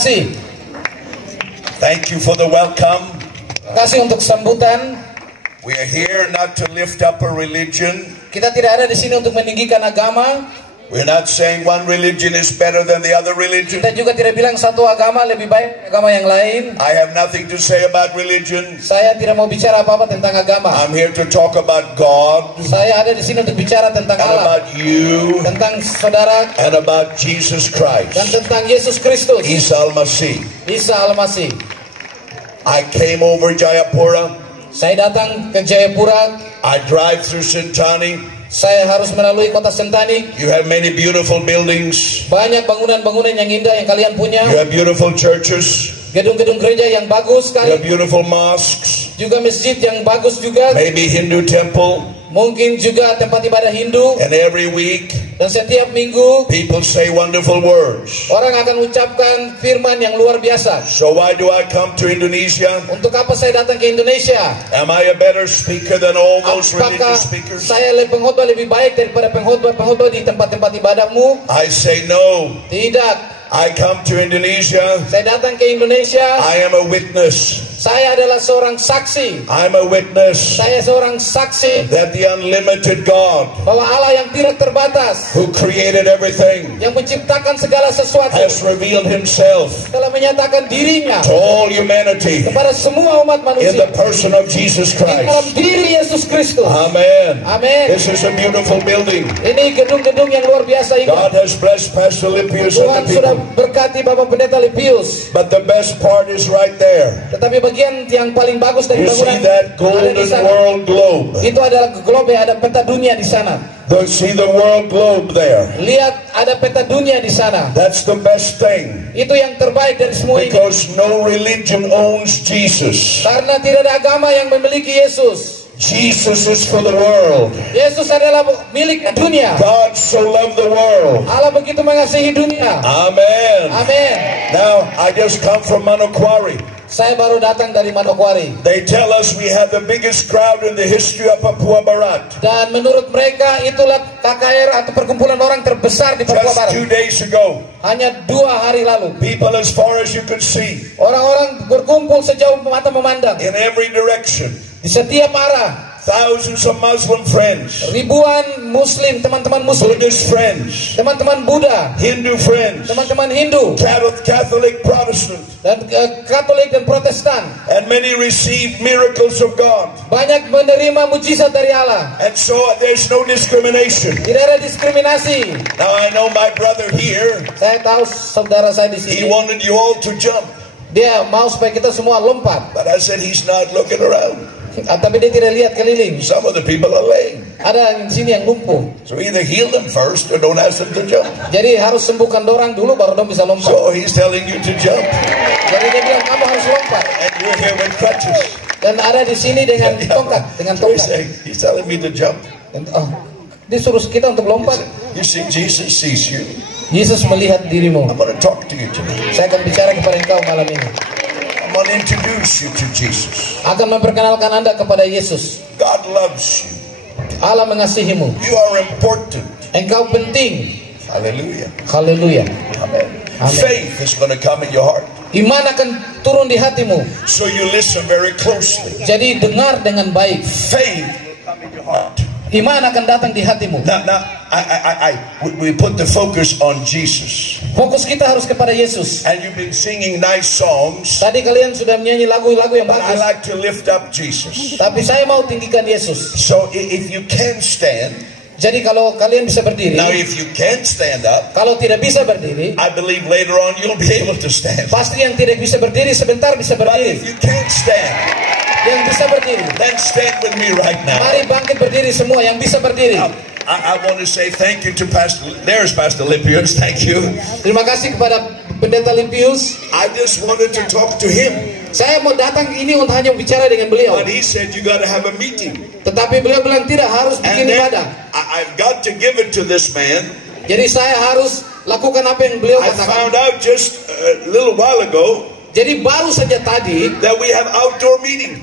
kasih. Thank you for the welcome. Terima kasih untuk sambutan. We are here not to lift up a religion. Kita tidak ada di sini untuk meninggikan agama. We're not saying one religion is better than the other religion. Kita juga tidak bilang satu agama lebih baik dari agama yang lain. I have nothing to say about religion. Saya tidak mau bicara apa-apa tentang agama. I'm here to talk about God. Saya ada di sini untuk bicara tentang And Allah, about you. tentang saudara, And about Jesus Christ. dan tentang Yesus Kristus, Isa al-Masih. Isa Al-Masih. I came over Jayapura. Saya datang ke Jayapura. I drive through Sentani. Saya harus melalui kota Sentani. You have many beautiful buildings. Banyak bangunan-bangunan yang indah yang kalian punya. You have beautiful churches. Gedung-gedung gereja yang bagus You have sekali. beautiful mosques. Juga masjid yang bagus juga. Maybe Hindu temple. Mungkin juga tempat ibadah Hindu. And every week Dan setiap minggu people say wonderful words. orang akan ucapkan firman yang luar biasa. So why do I come to Indonesia? Untuk apa saya datang ke Indonesia? Am I a better speaker than all those Apakah religious speakers? saya pengkhotbah lebih baik daripada pengkhotbah di tempat-tempat ibadahmu? I say no. Tidak. I come to Indonesia. Saya datang ke Indonesia. I am a witness. Saya adalah seorang saksi. I'm a witness Saya seorang saksi that the unlimited God bahwa Allah yang tidak terbatas, who created everything yang menciptakan segala sesuatu, has revealed himself telah menyatakan dirinya to all humanity kepada semua umat in the manusia person of Jesus di dalam Christ. diri Yesus Kristus. Amen. Amin. This is a beautiful building. Ini gedung-gedung yang luar biasa ini. God has blessed Pastor Lipius Tuhan and the sudah people. berkati Bapak Pendeta Lipius. But the best part is right there. Tetapi bagian yang paling bagus dari You see bangunan that ada di golden sana. world globe? Itu adalah globe, ada peta dunia di sana. See the world globe there. Lihat, ada peta dunia di sana. That's the best thing. Itu yang terbaik dari semua ini. Because no religion owns Jesus. Karena tidak ada agama yang memiliki Yesus. Jesus is for the world. Yesus adalah milik dunia. God so loved the world. Allah begitu mengasihi dunia. Amen. Amin. Now, I just come from Manokwari. Saya baru datang dari Manokwari. They tell us we have the biggest crowd in the history of Papua Barat. Dan menurut mereka itulah KKR atau perkumpulan orang terbesar di Papua Just Barat. 2 days ago, Hanya 2 hari lalu. people as far as you can see, Orang-orang berkumpul sejauh mata memandang. in every direction. Di setiap arah. Thousands of Muslim friends, Ribuan Muslim, teman-teman Muslim. Buddhist friends, Teman-teman Buddha. Hindu friends, Teman-teman Hindu. Catholic, Protestant, Dan Katolik dan Protestan. and many received miracles of God. Banyak menerima mujizat dari Allah. And so there's no discrimination. Tidak ada diskriminasi. Now I know my brother here, Saya tahu saudara saya di he sini. wanted you all to jump. Dia mau supaya kita semua lompat. But I said he's not looking around. Tapi dia tidak lihat keliling. Some of the people are laying. Ada yang di sini yang lumpuh. So either heal them first or don't ask them to jump. Jadi harus sembuhkan dorang dulu baru dong bisa lompat. So he's telling you to jump. Jadi dia bilang kamu harus lompat. And you're here with crutches. Dan ada di sini dengan tongkat, dengan So he's tongkat. saying, he's telling me to jump. Dan, disuruh kita untuk lompat. You see, Jesus sees you. Yesus melihat dirimu. I'm going to talk to you today. Saya akan bicara kepada engkau malam ini. I'm going to introduce you to Jesus. Akan memperkenalkan Anda kepada Yesus. God loves you. Allah mengasihimu. You are important. Engkau penting. Hallelujah. Haleluya. Amen. Amen. Faith is going to come in your heart. Iman akan turun di hatimu. So you listen very closely. Jadi dengar dengan baik. Faith will come in your heart. Iman akan datang di hatimu. Now, we put the focus on Jesus. Fokus kita harus kepada Yesus. And you've been singing nice songs. Tadi kalian sudah menyanyi lagu-lagu yang But I bagus. like to lift up Jesus. Tapi saya mau tinggikan Yesus. So if you can stand, Jadi kalau kalian bisa berdiri, now if you can't stand up, kalau tidak bisa berdiri, I believe later on you'll be able to stand. pasti yang tidak bisa berdiri sebentar bisa But berdiri. if you can't stand, Yang bisa berdiri, then stand with me right now. mari bangkit berdiri semua yang bisa berdiri. I want to say thank you to there's Pastor Lipius, thank you. Terima kasih kepada Pendeta Lipius. I just wanted to talk to him. Saya mau datang ini untuk hanya bicara dengan beliau. But he said you got to have a meeting. Tetapi beliau bilang tidak, harus And bikin then ibadah. I've got to give it to this man. Jadi saya harus lakukan apa yang beliau I katakan. found out just a little while ago Jadi baru saja tadi that we have outdoor meeting.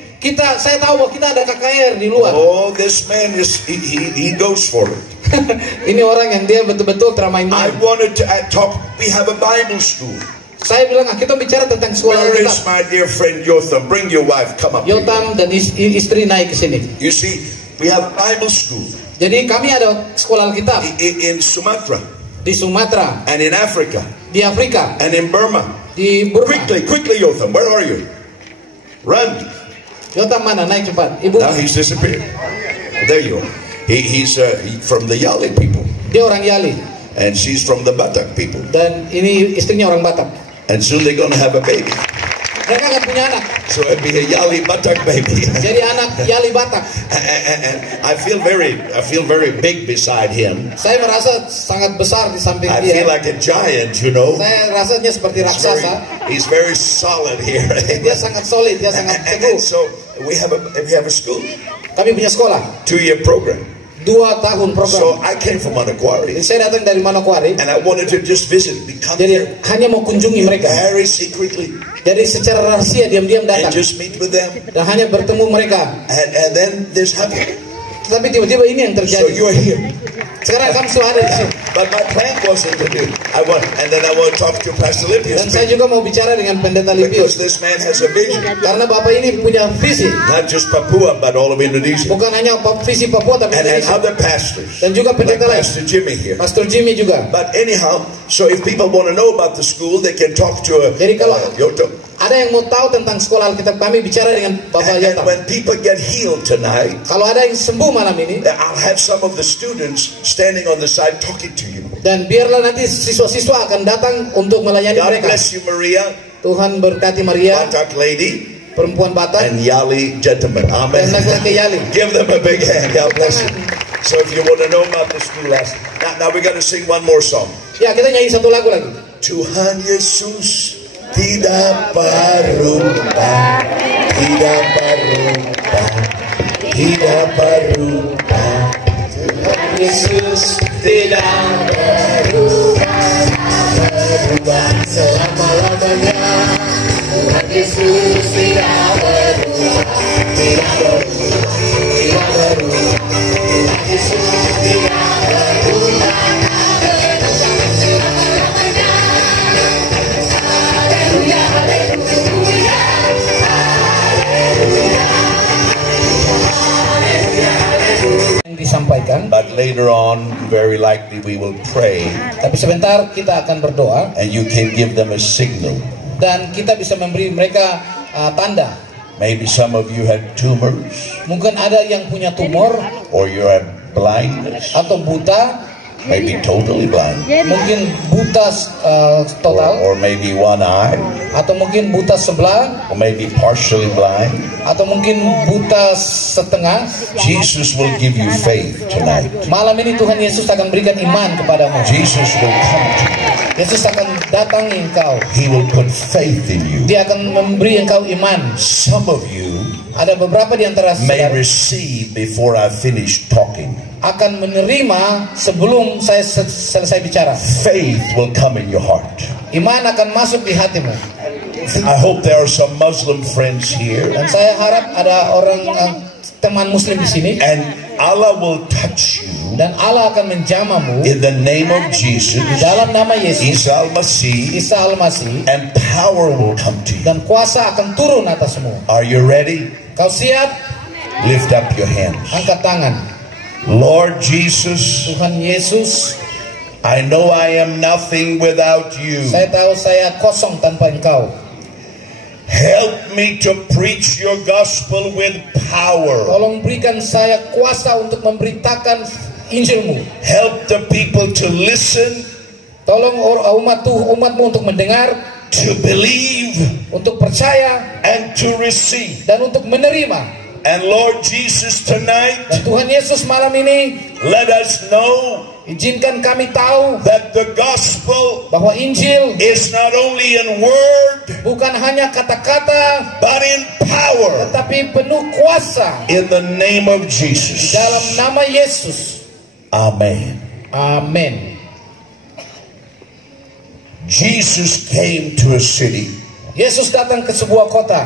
saya tahu bahwa kita ada KKR di luar. Oh, this man he goes for it. Ini orang yang dia betul-betul I termain-main. wanted to talk. We have a Bible school. Saya bilang, kita bicara tentang sekolah Where is Alkitab. my dear friend Yotham? Bring your wife. Come up. Yotam dan istri naik ke sini. You see, we have Bible school Jadi kami ada sekolah Alkitab in Sumatra di Sumatera, and in Africa di Afrika, and in Burma. di Burma. Quickly, Yotham. Where are you? Run. Yotam mana? Naik cepat. Ibu, Now he's disappeared. There you are. He's from the Yali people, dia orang Yali. and she's from the Batak people. Dan ini istrinya orang Batak. And soon they're going to have a baby. Mereka akan punya anak. So it'd be a Yali Batak baby. Jadi anak Yali Batak. And I feel very big beside him. Saya merasa sangat besar di samping I dia. feel like a giant, you know. Saya rasanya seperti raksasa. He's very solid here. Dia sangat solid, dia sangat teguh. And so we have a school, Kami punya sekolah 2-year program. 2 tahun program. So I came from Manokwari, Saya datang dari Manokwari. and I wanted to just visit, come Jadi here hanya mau kunjungi mereka. very secretly, Jadi secara rahasia diam-diam and datang just meet with them. dan hanya bertemu mereka. And then this happened. Tapi tiba-tiba ini yang So terjadi. you're here. Sekarang kamu sudah ada di sini. But my plan wasn't to do. And then I want to talk to Pastor Lipius, Dan saya juga mau bicara dengan Pendeta because Lipius. this man has a vision, Karena Bapak ini punya visi. not just Papua, but all of Indonesia. Bukan hanya visi Papua tapi And Indonesia. other pastors, Dan juga like pendeta lain. Pastor Jimmy here. Pastor Jimmy juga. But anyhow, so if people want to know about the school, they can talk to Jadi kalau Yotam. ada yang mau tahu tentang sekolah Alkitab, kami bicara dengan Bapak And Yotam. when people get healed tonight, Kalau ada yang sembuh malam ini, I'll have some of the students standing on the side talking to you. dan biarlah nanti siswa-siswa akan datang untuk melayani God mereka. bless you, Maria, Tuhan berkati Maria, Batak lady, perempuan Batak, and Yali gentleman. dan Amen. laki-laki Yali. Give them a big hand. God bless you. So if you want to know about the school lesson, now we're going to sing one more song. Ya, kita nyanyi satu lagu lagi. Tuhan Yesus tidak berubah, tidak berubah, tidak berubah. Tuhan Yesus tidak berubah selama-lamanya. Tuhan Yesus tidak berubah, tidak berubah, tidak berubah. Tuhan Yesus tidak berubah. Disampaikan, But later on, very likely we will pray, tapi sebentar kita akan berdoa and you can give them a signal. dan kita bisa memberi mereka tanda. Maybe some of you had tumors, Mungkin ada yang punya tumor or you had blindness, atau buta, maybe totally blind, mungkin buta total, or maybe one eye, atau mungkin buta sebelah, or maybe partially blind. atau mungkin buta setengah. Jesus will give you faith tonight. Malam ini Tuhan Yesus akan berikan iman kepadamu. Jesus will come to you. Yesus akan datangi engkau. He will put faith in you. Dia akan memberi engkau iman. Some of you Ada beberapa di antara may saudara receive before I finish talking. akan menerima sebelum saya selesai bicara. Faith will come in your heart. Iman akan masuk di hatimu. I hope there are some Muslim friends here, Dan saya harap ada orang teman muslim di sini, and Allah will touch you dan Allah akan menjamamu in the name of Jesus, di dalam nama Yesus, Isa al-Masih, Isa Al-Masih, and power will come to you. dan kuasa akan turun atasmu. Are you ready? Kau siap? Lift up your hands. Angkat tangan. Lord Jesus, Tuhan Yesus, I know I am nothing without you. saya tahu saya kosong tanpa Engkau. Help me to preach your gospel with power. Tolong berikan saya kuasa untuk memberitakan Injilmu. Help the people to listen, Tolong umatmu untuk mendengar, to believe, untuk percaya, and to receive. dan untuk menerima. And Lord Jesus, tonight, Dan Tuhan Yesus malam ini, let us know izinkan kami tahu that the gospel bahwa Injil is not only in word, bukan hanya kata-kata, but in power. tetapi penuh kuasa. In the name of Di Jesus. dalam nama Yesus. Amen. Amin. Jesus came to a city. Yesus datang ke sebuah kota.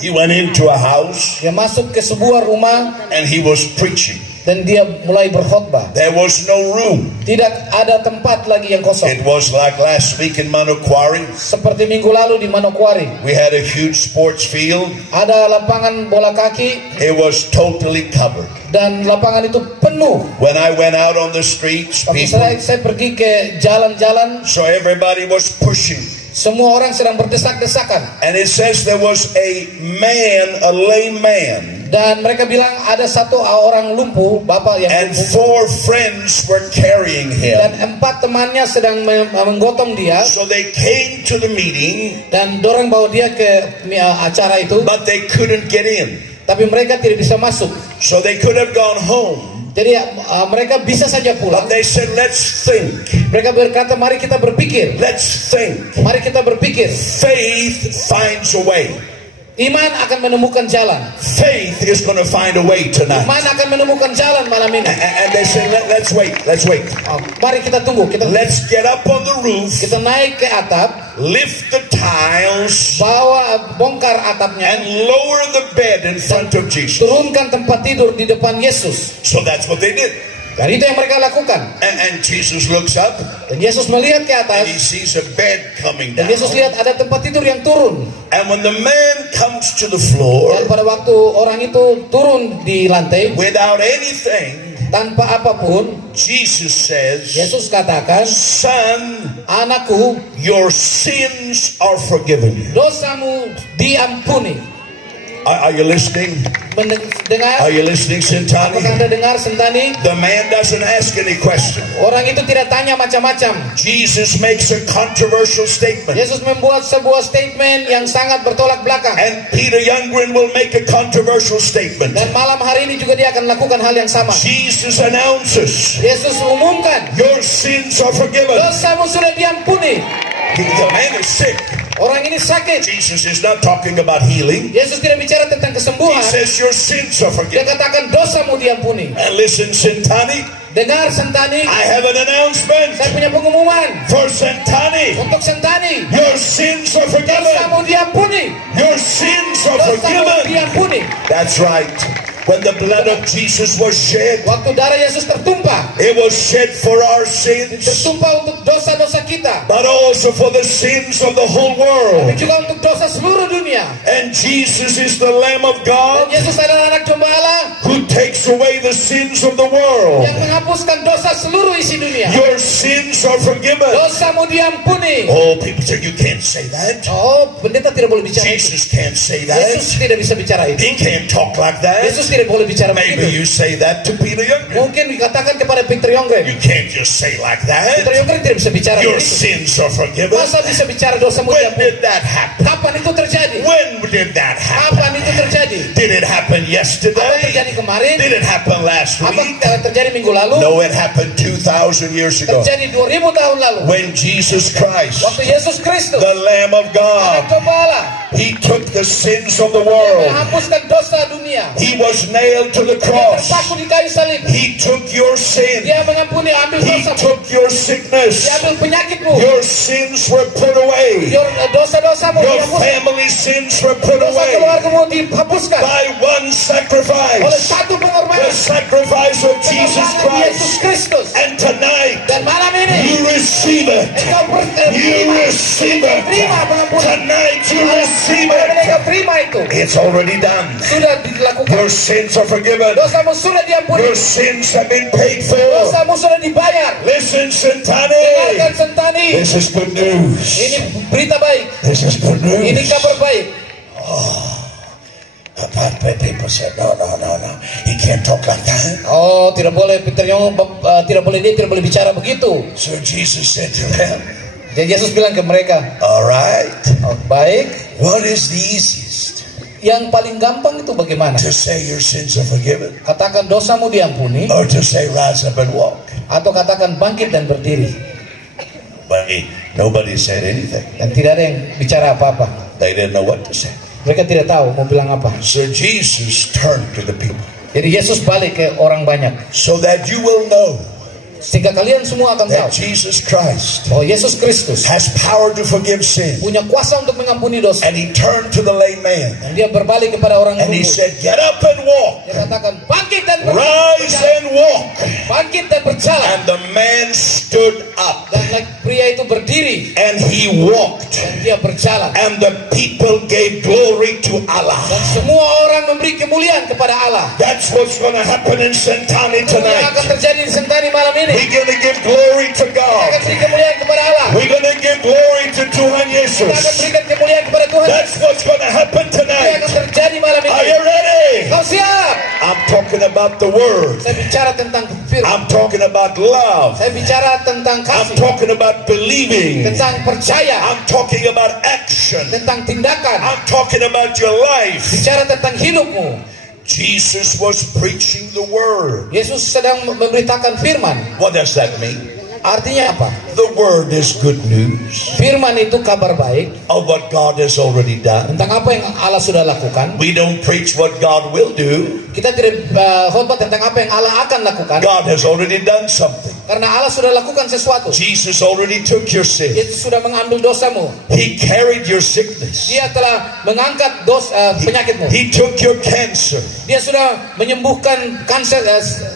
He went into a house Dia masuk ke sebuah rumah and he was preaching. Dan dia mulai berkhotbah. There was no room. Tidak ada tempat lagi yang kosong. It was like last week in Manokwari. Seperti minggu lalu di Manokwari. We had a huge sports field. Ada lapangan bola kaki. It was totally covered. Dan lapangan itu penuh. When I went out on the streets, saya pergi ke jalan-jalan. So everybody was pushing. Semua orang sedang berdesak-desakan. And it says there was a man, a lame man. Dan mereka bilang ada satu orang lumpuh, bapak yang and lumpuh. 4 friends were carrying him. Dan 4 temannya sedang menggotong dia. So they came to the meeting. Dan dorong bawa dia ke acara itu. But they couldn't get in. Tapi mereka tidak bisa masuk. So they could have gone home. Jadi mereka bisa saja pulang. But they said, let's think. Mereka berkata, mari kita berpikir. Let's think. Mari kita berpikir. Faith finds a way. Iman akan menemukan jalan. Faith is going to find a way tonight. Iman akan menemukan jalan malam ini. And they said, let's wait. Mari kita tunggu. Let's get up on the roof. Kita naik ke atap. Lift the tiles. Bongkar atapnya. And lower the bed in front of Jesus. Turunkan tempat tidur di depan Yesus. So that's what they did. Dan itu yang mereka lakukan. And Jesus looks up. Dan Yesus melihat ke atas. And he sees a bed coming Dan down. Yesus lihat ada tempat tidur yang turun. And when the man comes to the floor. Dan pada waktu orang itu turun di lantai. Without anything. Tanpa apapun. Jesus says. Yesus katakan. Son. Anakku. Your sins are forgiven you. Dosamu diampuni. Are you listening? Mendengar? Are you listening, Sentani? Apakah Anda dengar, Sentani? The man doesn't ask any question. Orang itu tidak tanya macam-macam. Jesus makes a controversial statement. Yesus membuat sebuah statement yang sangat bertolak belakang. And Peter Youngren will make a controversial statement. Dan malam hari ini juga dia akan lakukan hal yang sama. Jesus announces. Yesus umumkan. Your sins are forgiven. Dosamu sudah diampuni. The man is sick. Orang ini sakit. Jesus is not talking about healing. Yesus tidak bicara tentang kesembuhan. He says your sins are Dia forgiven. katakan dosamu diampuni. And listen, Sentani. Dengar, Sentani. I have an announcement Saya punya pengumuman. for Sentani. Untuk Sentani. Your sins are forgiven. Dosamu diampuni. Your sins are Dosamu forgiven. diampuni. That's right. When the blood of Jesus was shed, Waktu darah Yesus tertumpah. it was shed for our sins, Tertumpah untuk dosa-dosa kita. but also for the sins of the whole Tapi world. juga untuk dosa seluruh dunia. And Jesus is the Lamb of God Yesus adalah anak domba Allah who takes away the sins of the world. yang menghapuskan dosa seluruh isi dunia. Your sins are forgiven. Dosamu diampuni. Oh, people say you can't say that. Oh, pendeta tidak boleh bicara itu. Jesus can't say Yesus that. tidak bisa bicara itu. He can't talk like that. Yesus tidak boleh bicara Maybe begitu. you say that to Peter Youngren. Mungkin dikatakan kepada Peter You Youngren. can't just say like Peter that. Youngren tidak bisa bicara Your begitu. sins are forgiven. Masa bisa bicara dosamu When diampuni? did that happen? Kapan itu terjadi? When did that happen? Kapan itu terjadi? Did it happen Apa yesterday? terjadi kemarin? Did it happen last Apa week? terjadi minggu lalu? No, it happened 2,000 years ago. Terjadi 2000 tahun lalu. When Jesus Christ, Waktu Yesus Kristus, the Lamb of anak God, domba Allah, He took the sins of the dia world. menghapuskan dosa dunia. He was nailed to the Dia cross. terpaku di kayu salib. He took your sin. Dia mengampuni, ambil He dosamu. took your sickness. Dia ambil penyakitmu. Your sins were put away. Dosa-dosamu Your dihapuskan. family sins were put Dosa away keluargamu dihapuskan by one oleh sacrifice, satu the pengorbanan. sacrifice of Jesus Pengorbanan Yesus Christ. Kristus. And tonight, Dan malam ini you receive it. engkau You receive it. terima pengampunan. Tonight, you receive Mereka it. terima itu. It's already done. Sudah dilakukan. Your sins are forgiven. Dosamu sudah diampuni. Your sins have been paid for. Dosamu sudah dibayar. Listen, Sentani. Dengarkan, Sentani. This is good news. Ini berita baik. This is good Ini news. kabar baik. But people said, no. He can't talk like that. Oh, tidak boleh Peter Young, tidak boleh dia tidak boleh bicara begitu. So Jesus said to them, Jadi Yesus bilang ke mereka, all right, oh, baik. what is the easiest? Yang paling gampang itu bagaimana? To say your sins are forgiven, Katakan dosamu diampuni, or to say rise up and walk? atau katakan bangkit dan berdiri. But nobody said anything. Dan tidak ada yang bicara apa-apa. They didn't know what to say. Mereka tidak tahu mau bilang apa. So Jesus turned to the people, Jadi Yesus balik ke orang banyak. so that you will know Sehingga kalian semua akan tahu that Jesus Christ bahwa Yesus Kristus has power to forgive sin. punya kuasa untuk mengampuni dosa. And he turned to the lame man Dan dia berbalik kepada orang and he lumpuh. said, "Get up and walk. Dia katakan, bangkit dan Rise berjalan. and walk." Bangkit dan berjalan. And the man stood up Dan pria itu berdiri and he walked. dan dia berjalan. And the people gave glory to Allah. Dan semua orang memberi kemuliaan kepada Allah. That's what's going to happen in Sentani Itu yang akan tonight. terjadi di Sentani malam ini. We're going to give glory to Kita akan God. beri kemuliaan kepada Allah. We're going to give glory to Tuhan Kita akan Yesus. berikan kemuliaan kepada Tuhan. That's what's going to happen Itu yang akan tonight. terjadi malam Are ini. you ready? Kau siap? I'm talking about the word. Saya bicara tentang firman. I'm talking about love. Saya bicara tentang I'm kasih, talking about believing. tentang percaya, I'm talking about action. tentang tindakan, I'm talking about your life. bicara tentang hidupmu. Jesus was preaching the word. Yesus sedang memberitakan firman. What does that mean? Artinya apa? The word is good news Firman itu kabar baik of what God has already done. tentang apa yang Allah sudah lakukan. We don't preach what God will do. Kita tidak khotbah tentang apa yang Allah akan lakukan, God has already done something. karena Allah sudah lakukan sesuatu. Jesus already took your sin. Yesus sudah mengambil dosamu. He carried your sickness. Dia telah mengangkat penyakitmu. He took your cancer. Dia sudah menyembuhkan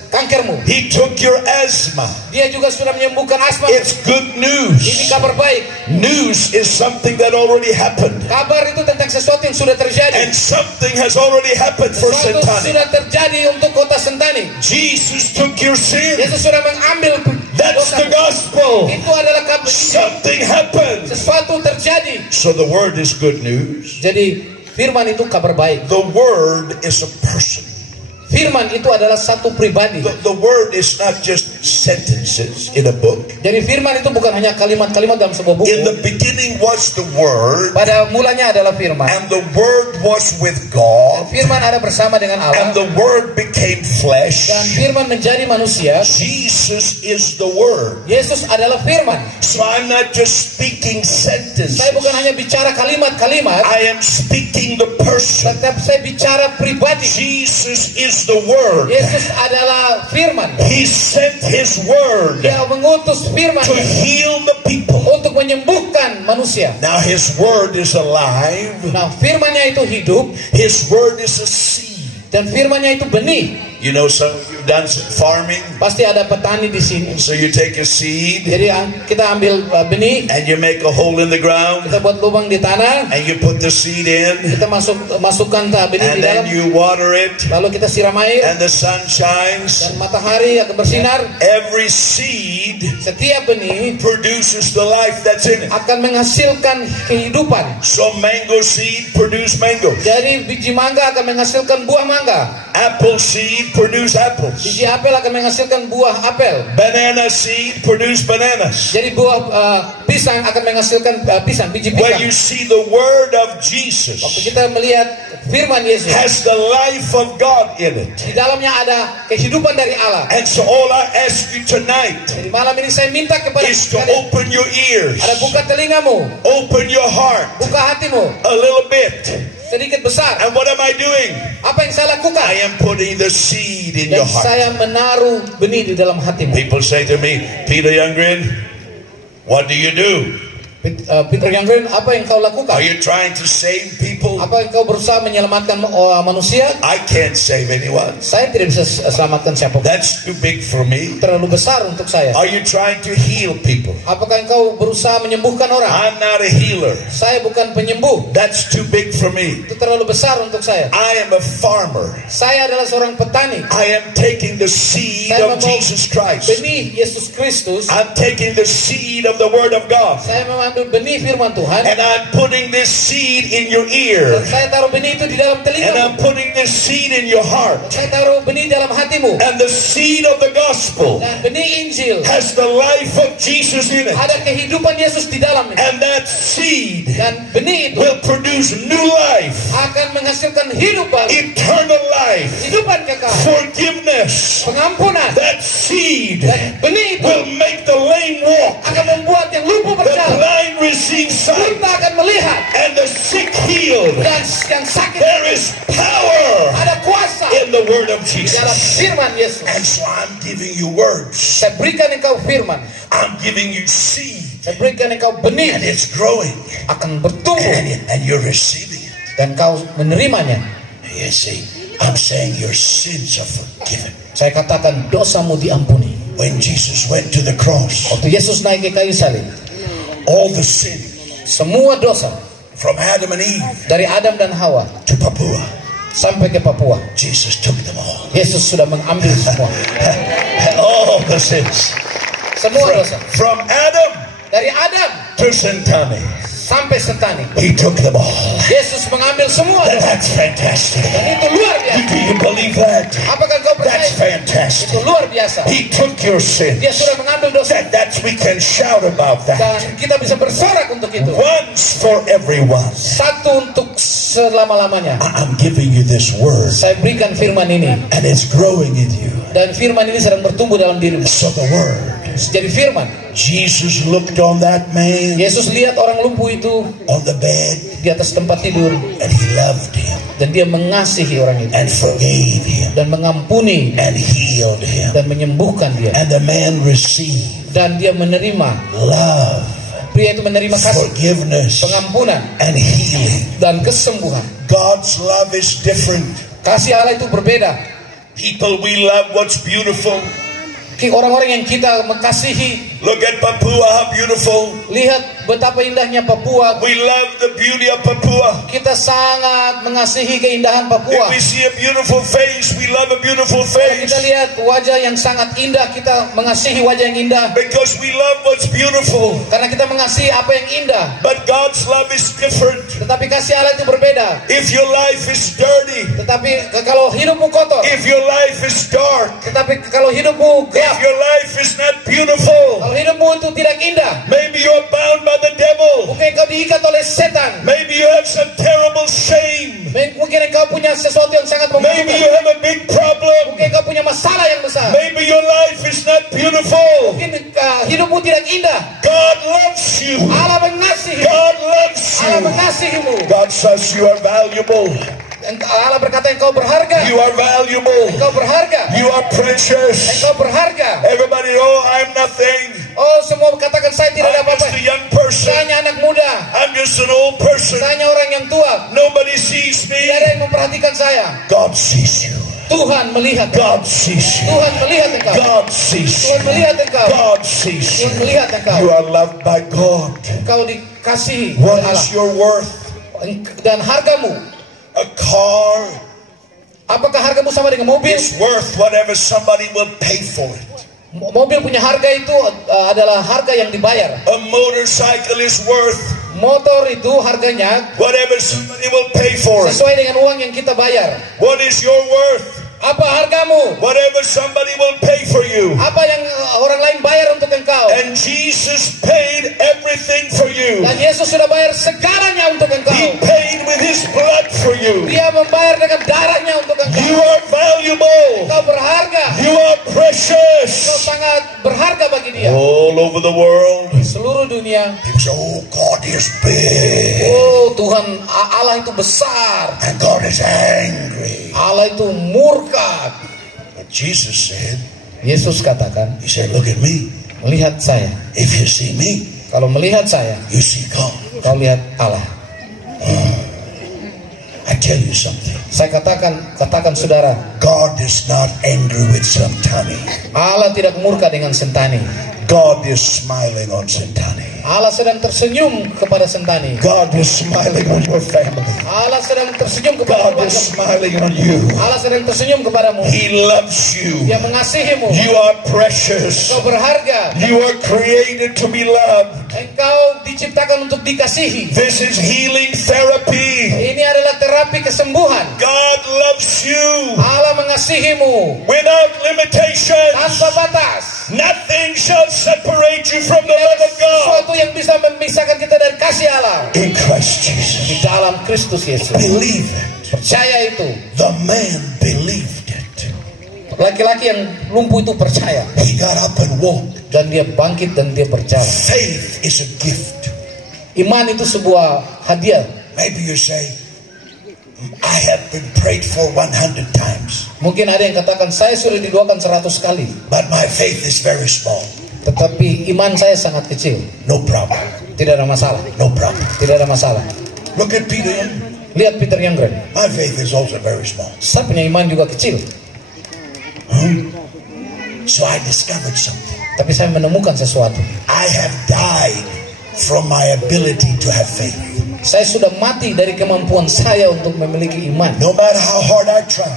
kankermu. He took your asthma. Dia juga sudah menyembuhkan asma. It's good Ini news. kabar baik. News is something that already happened. Kabar itu tentang sesuatu yang sudah terjadi. And something has already happened for Sesuatu Sentani. sudah terjadi untuk kota Sentani. Jesus took your sin. Yesus sudah mengambil That's the dosa. gospel. Itu adalah kabar. Something happened. Sesuatu terjadi. So the word is good news. Jadi firman itu kabar baik. The word is a person. Firman itu adalah satu pribadi. The word is not just sentences in a book. Jadi firman itu bukan hanya kalimat-kalimat dalam sebuah buku. In the beginning was the word, Pada mulanya adalah firman. and the word was with God, Firman ada bersama dengan and Allah. the word became flesh. Dan firman menjadi manusia. Jesus is the word. Yesus adalah firman. So I'm not just speaking sentences. Saya bukan hanya bicara kalimat-kalimat, I am speaking the person. tetapi saya bicara pribadi. Jesus is the word. Yesus adalah firman. He sent his word Dia mengutus firman to heal the people. untuk menyembuhkan manusia. Now his word is alive. Nah, firmannya itu hidup His word is a seed. dan firmannya itu benih. You know, some of you've done some farming. Pasti ada petani di sini. So you take a seed Jadi kita ambil benih, and you make a hole in the ground kita buat lubang di tanah, and you put the seed in kita masukkan benih and di dalam, then you water it lalu kita siram air and the sun shines. dan matahari akan bersinar. Every seed Setiap benih produces the life that's in it. akan menghasilkan kehidupan. So mango seed produce mango. Jadi biji mangga akan menghasilkan buah mangga. Apple seed produce apples. Biji apel akan menghasilkan buah apel. Banana seed produce bananas. Jadi buah pisang akan menghasilkan pisang, biji When pisang. you see the word of Waktu Jesus kita melihat firman Yesus, has the life of God in it. di dalamnya ada kehidupan dari Allah. And so all I ask you tonight Jadi malam ini saya minta kepada is to kalian, open your ears, ada buka telingamu, open your heart buka hatimu, a little bit. sedikit besar. And what am I doing? Apa yang saya lakukan? I am putting the seed in Dan your heart. saya menaruh benih di dalam hatimu. People say to me, Peter Youngren, what do you do? Peter Youngren, apa yang kau lakukan? Are you trying to save people? Apa yang kau berusaha menyelamatkan manusia? I can't save anyone. Saya tidak bisa selamatkan siapapun. That's too big for me. Terlalu besar untuk saya. Are you trying to heal people? Apakah engkau berusaha menyembuhkan orang? I'm not a healer. Saya bukan penyembuh. That's too big for me. Itu terlalu besar untuk saya. I am a farmer. Saya adalah seorang petani. I am taking the seed Saya of membawa Jesus Christ. benih Yesus Kristus. I'm taking the seed of the Word of God. Saya mengambil benih firman Tuhan. And I'm putting this seed in your Dan ear. saya taruh benih itu di dalam And telingamu. I'm putting this seed in your heart. Saya taruh benih dalam hatimu. And the seed of the gospel Dan benih Injil has the life of Jesus in it. ada kehidupan Yesus di dalamnya. And that seed Dan benih itu will produce new life, akan menghasilkan hidup baru, eternal life, kehidupan kekal, forgiveness. pengampunan. That seed Dan benih itu will make the lame walk, akan membuat yang lumpuh the berjalan, blind receive sight, buta akan melihat, and the sick healed. dan yang sakit There is power ada kuasa in the Word of of di dalam Jesus. firman Yesus. And so I'm giving you words. Saya berikan engkau firman, I'm giving you seed. saya berikan engkau benih, And it's growing. akan bertumbuh, And you're receiving it. dan kau menerimanya. You see, I'm saying your sins are forgiven. Saya katakan dosamu diampuni. When Jesus went to the cross, Waktu Yesus naik ke kayu salib, all the sin semua dosa from Adam and Eve dari Adam dan Hawa to Papua, sampai ke Papua, Jesus took them all. Yesus sudah mengambil semua. All the sins. Semua dosa. From Adam Dari Adam to Sentani, sampai Sentani, He took them all. Yesus mengambil semua dosa. That's fantastic. Dan itu luar biasa. Do you believe that? Apakah kau percaya? That's fantastic. Itu luar biasa. He took your sins. Dia sudah mengambil dosa. That's we can shout about that. Dan kita bisa bersorak untuk itu. Once for everyone. Satu untuk selama-lamanya. I'm giving you this word, Saya berikan firman ini. and it's growing in you. Dan firman ini sedang bertumbuh dalam dirimu. So the word. Jadi firman. Jesus looked on that man Yesus lihat orang lumpuh itu on the bed, di atas tempat tidur. and He loved him Dan dia mengasihi orang itu. and forgave him Dan mengampuni. and healed him. Dan menyembuhkan dia. And the man received Dan dia menerima. love, Pria itu menerima kasih, forgiveness, pengampunan, and healing. dan kesembuhan. God's love is different. Kasih Allah itu berbeda. People, we love what's beautiful. Orang-orang yang kita mengasihi, Look at Papua, how beautiful. lihat betapa indahnya Papua. We love the beauty of Papua. Kita sangat mengasihi keindahan Papua. If we see a beautiful face, we love a beautiful Kalau face. kita lihat wajah yang sangat indah, kita mengasihi wajah yang indah. Because we love what's beautiful. Karena kita mengasihi apa yang indah. But God's love is different. Tetapi kasih Allah itu berbeda. If your life is dirty, Tetapi kalau hidupmu kotor, if your life is dark, tetapi kalau hidupmu if gelap, your life is not beautiful, kalau hidupmu itu tidak indah, maybe you are bound by the devil. mungkin kau diikat oleh setan. Maybe you have some terrible shame. Mungkin engkau punya sesuatu yang sangat Maybe you membutuhkan. have a big problem. Mungkin engkau punya masalah yang besar. Maybe your life is not beautiful. Mungkin hidupmu tidak indah. God loves you. Allah mengasihi. God loves Allah you. mengasihimu. God says you are valuable. Allah berkata engkau berharga. You are valuable. Engkau berharga. You are precious. Engkau berharga. Everybody, oh, I'm nothing. Oh, semua katakan saya tidak ada I'm just apa-apa. a young person. Saya hanya anak muda. I'm just an old person. Saya hanya orang yang tua. Nobody sees me. Tidak ada yang memperhatikan saya. God sees you. Tuhan melihat. God sees you. Tuhan melihat engkau. God sees Tuhan you. melihat engkau. God sees Tuhan you. melihat engkau. You are loved by God. Engkau dikasihi What oleh Allah. is your worth? Dan hargamu. A car Apakah hargamu sama dengan mobil? is worth whatever somebody will pay for it. Mobil punya harga itu adalah harga yang dibayar. A motorcycle is worth Motor itu harganya whatever somebody will pay for it. sesuai dengan uang yang kita bayar. What is your worth? Apa hargamu? Whatever somebody will pay for you. Apa yang orang lain bayar untuk engkau? And Jesus paid everything for you. Dan Yesus sudah bayar segalanya untuk engkau. He paid with His blood for you. Dia membayar dengan darahnya untuk engkau. You are valuable. Engkau berharga. You are Engkau precious. sangat berharga bagi Dia. All over the world. Seluruh dunia. People say, oh, God is big. Oh, Tuhan Allah itu besar. And God is angry. Allah itu murka. But Jesus said, Yesus katakan, He said, look at me. melihat saya. If you see me, Kalau melihat saya, you see God. kau lihat Allah. I tell you something. Saya katakan saudara, God is not angry with Santani. Allah tidak murka dengan Sentani. God is smiling on Santani. Allah sedang tersenyum kepada Sentani. God is smiling on your family. Allah sedang tersenyum kepada God is keluarga. smiling on you. Allah sedang tersenyum kepadamu. He loves you. Dia mengasihimu. You are precious. Engkau berharga. You are created to be loved. Engkau diciptakan untuk dikasihi. This is healing therapy. Ini adalah terapi kesembuhan. God loves you Allah mengasihimu without limitation. tanpa batas. Nothing shall separate you from the love of God. Sesuatu yang bisa memisahkan kita dari kasih Allah. In Christ Jesus. Di dalam Kristus Yesus. Believe it. Percaya itu. The man believed it. Laki-laki yang lumpuh itu percaya. He got up and walked. Dan dia bangkit dan dia berjalan. Faith is a gift. Iman itu sebuah hadiah. Maybe you say, I have been prayed for 100 times. Mungkin ada yang katakan saya sudah didoakan 100 kali. But my faith is very small. Tetapi iman saya sangat kecil. No problem. Tidak ada masalah. No problem. Tidak ada masalah. Look at Peter Young. Lihat Peter Youngren. My faith is also very small. Saya punya iman juga kecil. So I discovered something. Tapi saya menemukan sesuatu. I have died from my ability to have faith. Saya sudah mati dari kemampuan saya untuk memiliki iman. No matter how hard I try.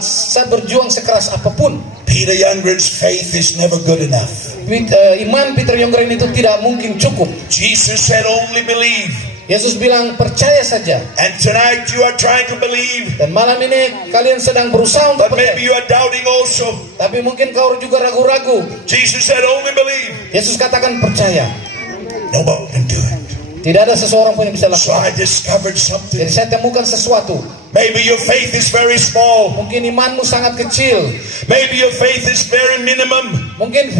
Saya berjuang sekeras apapun. Peter Youngren's faith is never good enough. Iman Peter Youngren itu tidak mungkin cukup. Jesus said only believe. Yesus bilang percaya saja. And tonight you are trying to believe. Dan malam ini kalian sedang berusaha untuk But percaya. maybe you are doubting also. Tapi mungkin kau juga ragu-ragu. Jesus said only believe. Yesus katakan percaya. Nobody can do it. Tidak ada seseorang pun yang bisa So I lakukan. discovered something. Jadi saya temukan sesuatu. Maybe your faith is very small. Mungkin imanmu sangat kecil. Maybe your faith is very minimum. Mungkin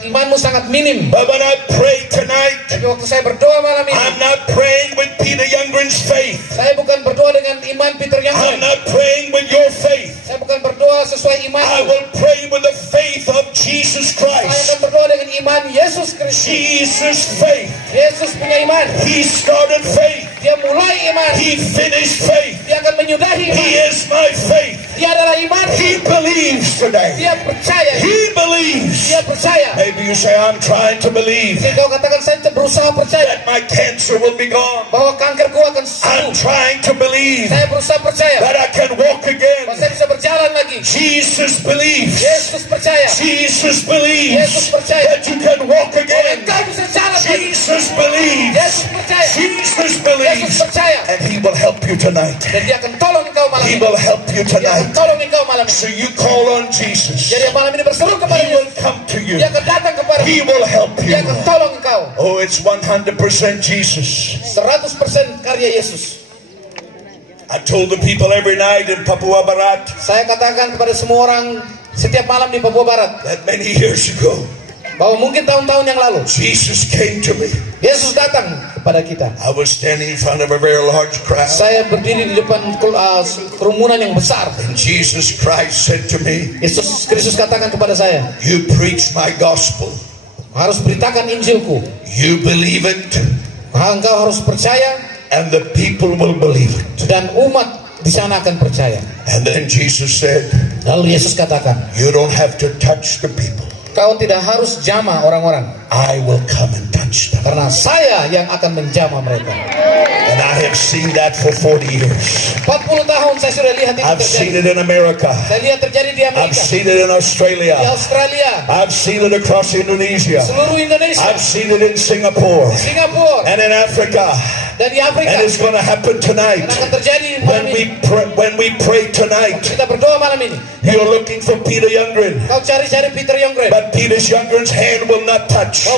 imanmu sangat minim. But when I pray tonight, Tapi waktu saya berdoa malam ini, I'm not praying with Peter Youngren's faith. saya bukan berdoa dengan iman Peter I'm Youngren. not praying with your faith. Saya bukan berdoa sesuai I imanmu. will pray with the faith of Jesus Saya Christ. akan berdoa dengan iman Yesus Kristus. Jesus' faith. Yesus punya iman. He started faith. Dia mulai iman. He finished faith. Dia akan menyudahi He iman. is my faith. Dia adalah iman. He believes today. Dia percaya. He believes. Dia percaya. Maybe you say, I'm trying to believe Jadi kau katakan saya berusaha percaya that my cancer will be gone. bahwa kankerku akan I'm sembuh. trying to believe Saya berusaha percaya that I can walk bahwa again. saya bisa berjalan lagi. Jesus believes. Yesus percaya. Jesus Yesus believes percaya that you can walk bahwa again. engkau bisa jalan lagi. Jesus believes. Yesus percaya. Jesus Yesus believes. percaya. And He will help you tonight. Dan dia akan tolong engkau malam He ini. will help you Dia akan tonight. tolong engkau malam ini. So you call on Jesus. Jadi malam ini berseru kepada He will Yesus. come to you. Dia akan datang kepada He will help you. Dia akan tolong engkau. Oh, it's 100% Jesus. 100% karya Yesus. I told the people every night in Papua Barat Saya katakan kepada semua orang setiap malam di Papua Barat that many years ago, bahwa mungkin tahun-tahun yang lalu Jesus came to me. Yesus datang kepada kita. I was standing in front of a very large crowd. Saya berdiri di depan kerumunan yang besar. And Jesus Christ said to me, Yesus Kristus katakan kepada saya, you preach my gospel. harus beritakan Injilku. You believe it, Engkau harus percaya and the people will believe it. dan umat di sana akan percaya. And then Jesus said, Lalu Yesus katakan, you don't have to touch the people. kau tidak harus jamah orang-orang, I will come and touch them. karena saya yang akan menjamah mereka. And I have seen that for 40 years. 40 tahun saya sudah lihat itu I've seen terjadi. it in America. Saya lihat terjadi di I've Amerika, seen it in di Australia. Australia, I've seen it across Indonesia. seluruh Indonesia, I've seen it in Singapore Singapura, and in Africa. dan di Afrika. And it's going to happen tonight. Dan akan terjadi malam ini. When we pray tonight, Kita berdoa malam ini. you're looking for Peter Youngren. Kau cari-cari Peter Youngren. But Peter Youngren's hand will not touch.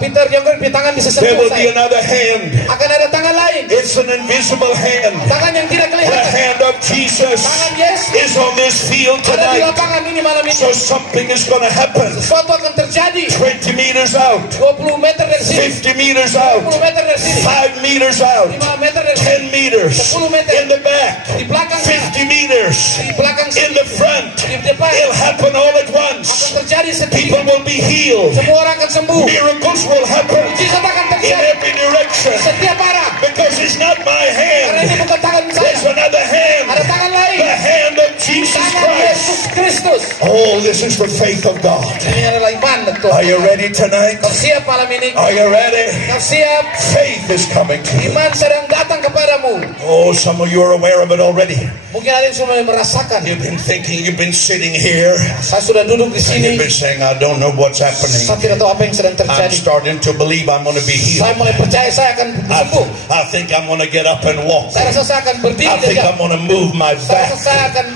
Peter Youngren punya tangan bisa There sentuh will be saya. another hand. Akan ada tangan lain. It's an invisible hand. Tangan yang tidak The kelihatan. hand of Jesus Tangan Yesus is on this field ada di tonight. lapangan ini malam ini. So something is going to happen. Sesuatu akan terjadi. 20 meters out, 20 meter dari sini. 50 meters out, 10 meter dari sini. 5 meters out, 5 meter dari sini. 10 meters 10 meter. in the back, Di belakang saya. 50 meters Di belakang in sini. the front. Di depan. It'll happen all at Akan once. terjadi People seketika. will be healed. Semua orang akan sembuh. Miracles will happen Mujizat akan in terjadi. every direction Setiap arah. because it's not my Karena ini hand. bukan tangan There's saya. another Ada hand, tangan lain. the hand of Jesus Tangan Christ. Yesus Kristus. Oh, this is the faith of God. Ini adalah iman betul. Are you ready tonight? Kau siap malam ini? Are you ready? Kau siap? Faith is coming to you. Iman sedang datang kepadamu. Oh, some of you are aware of it already. Mungkin ada yang sudah merasakan. You've been thinking, you've been sitting here, Saya sudah duduk di and sini. you've been saying, I don't know what's happening. Saya tidak tahu apa yang sedang I'm terjadi. starting to believe I'm going to be Saya healed. mulai percaya saya akan sembuh. I think I'm going to get up and walk. Saya rasa saya akan berdiri I think tegak. I'm going to move my Saya rasa back. saya akan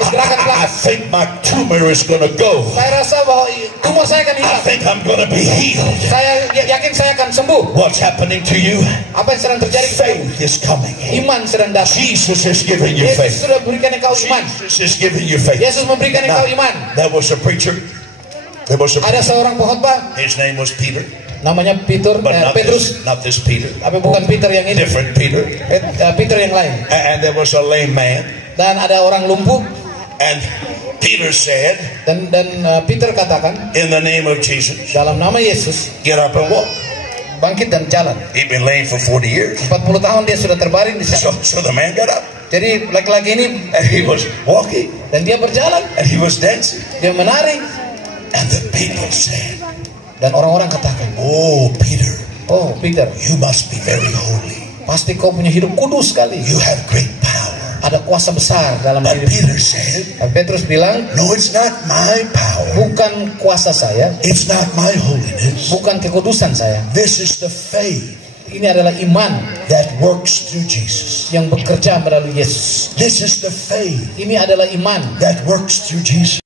bergerakan I belakang. think my tumor is going to go. Saya rasa bahwa tumor saya akan I hilang. think I'm going to be healed. Saya yakin saya akan sembuh. What's happening to you? Apa yang sedang terjadi? Faith is coming. Iman sedang datang. Jesus is giving you Yesus faith. sudah berikan engkau iman. Jesus is giving you faith. Yesus memberikan engkau Now, iman. there was a preacher. There was a Ada seorang pengkhotbah. His name was Peter. Namanya Peter, but Petrus, not this Peter. tapi bukan Peter yang ini. Different Peter. Peter yang lain. And there was a lame man. Dan ada orang lumpuh. And Peter said, dan Peter katakan, in the name of Jesus, dalam nama Yesus, get up and walk. Bangkit dan jalan. He'd been lame for 40 years. 40 tahun dia sudah terbaring di sana. So the man got up. Jadi laki-laki ini, and he was walking. Dan dia berjalan. And he was dancing. Dia menari. And the people said, dan orang-orang katakan, oh Peter, you must be very holy. Pasti kau punya hidup kudus sekali. You have great power. Ada kuasa besar dalam But hidup. Peter said, Petrus bilang, no, it's not my power. Bukan kuasa saya. It's not my holiness. Bukan kekudusan saya. This is the faith. Ini adalah iman that works through Jesus. Yang bekerja melalui Yesus. This is the faith. Ini adalah iman that works through Jesus.